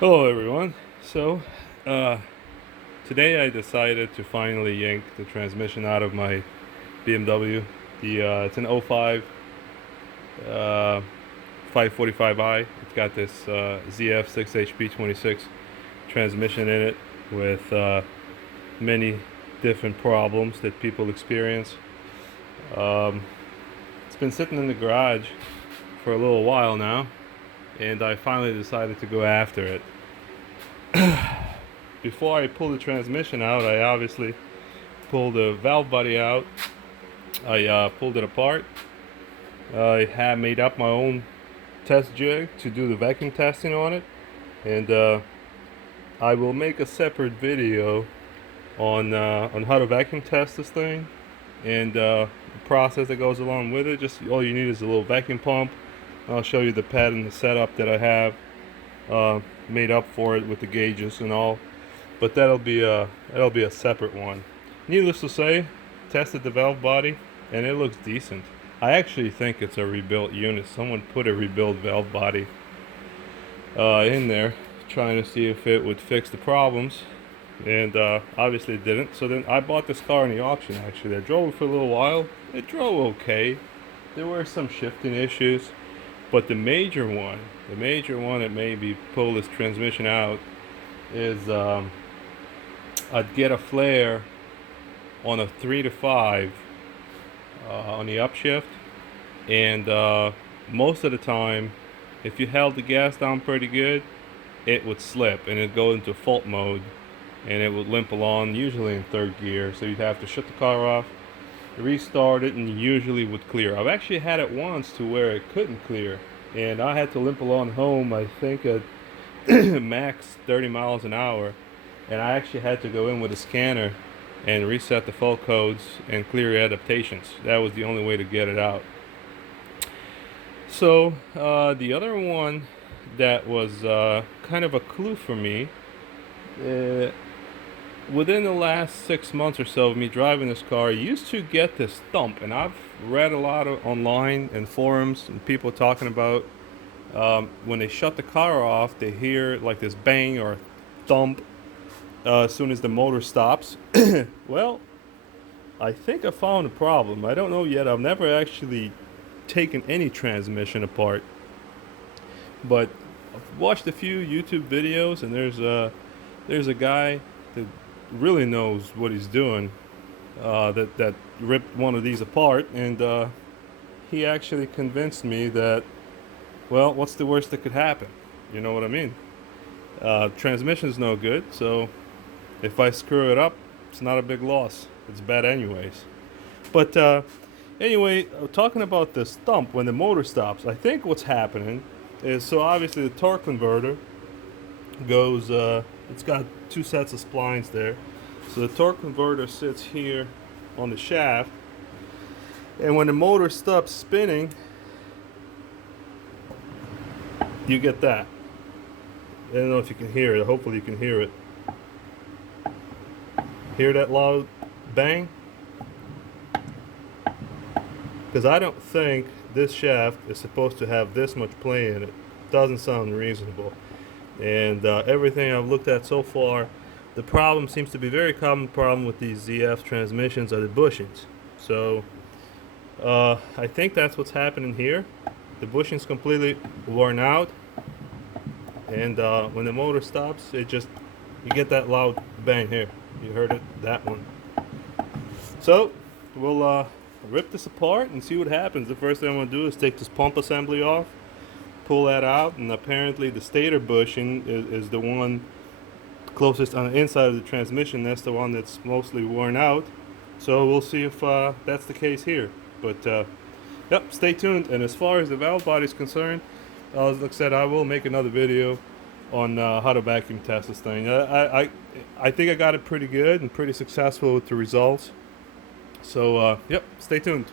Hello everyone. So, uh, today I decided to finally yank the transmission out of my BMW. It's an '05 uh, 545i. It's got this ZF6HP26 transmission in it with many different problems that people experience. Um, it's been sitting in the garage for a little while now, and I finally decided to go after it. Before I pulled the transmission out, I obviously pulled the valve body out. I pulled it apart. I had made up my own test jig to do the vacuum testing on it, and I will make a separate video on how to vacuum test this thing and the process that goes along with it. Just all you need is a little vacuum pump. I'll show you the pad and the setup that I have made up for it with the gauges and all. But that'll be a separate one. Needless to say, tested the valve body and it looks decent. I actually think it's a rebuilt unit. Someone put a rebuilt valve body in there, trying to see if it would fix the problems, and obviously it didn't. So then I bought this car in the auction. Actually, I drove it for a little while. It drove okay. There were some shifting issues, but the major one that made me pull this transmission out is I'd get a flare on a 3 to 5 on the upshift, and most of the time, if you held the gas down pretty good, it would slip and it'd go into fault mode, and it would limp along, usually in third gear. So you'd have to shut the car off, restart it, and usually would clear. I've actually had it once to where it couldn't clear, and I had to limp along home. I think at max 30 miles an hour, and I actually had to go in with a scanner and reset the fault codes and clear adaptations. That was the only way to get it out. So the other one that was kind of a clue for me, uh, within the last 6 months or so of me driving this car, I used to get this thump, and I've read a lot of online and forums and people talking about when they shut the car off, they hear like this bang or thump as soon as the motor stops. Well, I think I found a problem. I don't know yet. I've never actually taken any transmission apart, but I've watched a few YouTube videos, and there's a guy that really knows what he's doing. That ripped one of these apart, and he actually convinced me that, well, what's the worst that could happen? You know what I mean? Transmission's no good, so if I screw it up, it's not a big loss. It's bad anyways. But anyway, talking about this thump when the motor stops, I think what's happening is, so obviously the torque converter goes, it's got two sets of splines there. So the torque converter sits here on the shaft, and when the motor stops spinning, you get that. I don't know if you can hear it. Hopefully you can hear it. Hear that loud bang? Because I don't think this shaft is supposed to have this much play in it. Doesn't sound reasonable. And everything I've looked at so far, the problem seems to be a very common problem with these ZF transmissions are the bushings. So I think that's what's happening here. The bushing's completely worn out, and when the motor stops, you get that loud bang here. You heard it, that one. So we'll rip this apart and see what happens. The first thing I'm going to do is take this pump assembly off, pull that out, and apparently the stator bushing is the one closest on the inside of the transmission. That's the one that's mostly worn out. So we'll see if that's the case here. But yep, stay tuned. And as far as the valve body is concerned, as I said, I will make another video on how to vacuum test this thing. I think I got it pretty good and pretty successful with the results. So yep, stay tuned.